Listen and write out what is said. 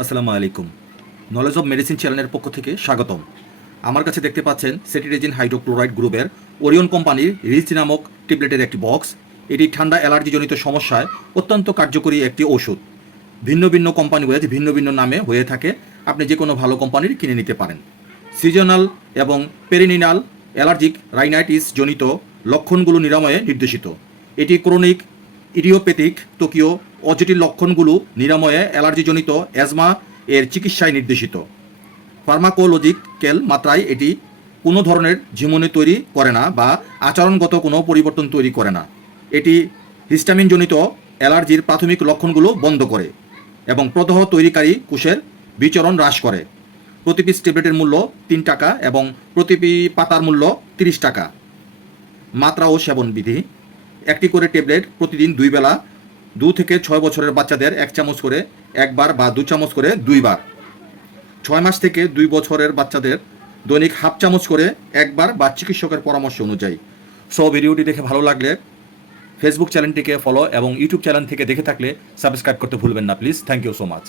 আসসালামু আলাইকুম। Knowledge of medicine চ্যানেলের পক্ষ থেকে স্বাগতম। আমার কাছে দেখতে পাচ্ছেন সেটিরেজিন হাইড্রোক্লোরাইড গ্রুপের ওরিয়ন কোম্পানির রিচ নামক ট্যাবলেটের একটি বক্স। এটি ঠান্ডা অ্যালার্জিজনিত সমস্যায় অত্যন্ত কার্যকরী একটি ওষুধ। ভিন্ন ভিন্ন কোম্পানি ওয়েজ ভিন্ন ভিন্ন নামে হয়ে থাকে, আপনি যে কোনো ভালো কোম্পানির কিনে নিতে পারেন। সিজনাল এবং পেরিনিনাল অ্যালার্জিক রাইনাইটিস জনিত লক্ষণগুলো নিরাময়ে নির্দেশিত। এটি ক্রনিক ইডিওপ্যাথিক টোকিও অজটিল লক্ষণগুলো নিরাময়ে অ্যালার্জিজনিত অ্যাজমা এর চিকিৎসায় নির্দেশিত। ফার্মাকোলজিক্যাল মাত্রায় এটি কোনো ধরনের ঝিমুনি তৈরি করে না বা আচরণগত কোনো পরিবর্তন তৈরি করে না। এটি হিস্টামিনজনিত অ্যালার্জির প্রাথমিক লক্ষণগুলো বন্ধ করে এবং প্রদাহ তৈরিকারী কোষের বিচরণ হ্রাস করে। প্রতি পিস ট্যাবলেটের মূল্য 3 টাকা এবং প্রতি পাতার মূল্য 30 টাকা। মাত্রা ও সেবন বিধি: একটি করে ট্যাবলেট প্রতিদিন 2 বেলা 2 থেকে 6 বছরের বাচ্চাদের 1 চামচ করে একবার বা 2 চামচ করে 2 বার। 6 মাস থেকে 2 বছরের বাচ্চাদের দৈনিক হাফ চামচ করে একবার বা চিকিৎসকের পরামর্শ অনুযায়ী। ভিডিওটি দেখে ভালো লাগলে ফেসবুক চ্যানেলটিকে ফলো এবং ইউটিউব চ্যানেল থেকে দেখে থাকলে সাবস্ক্রাইব করতে ভুলবেন না please. Thank you so much.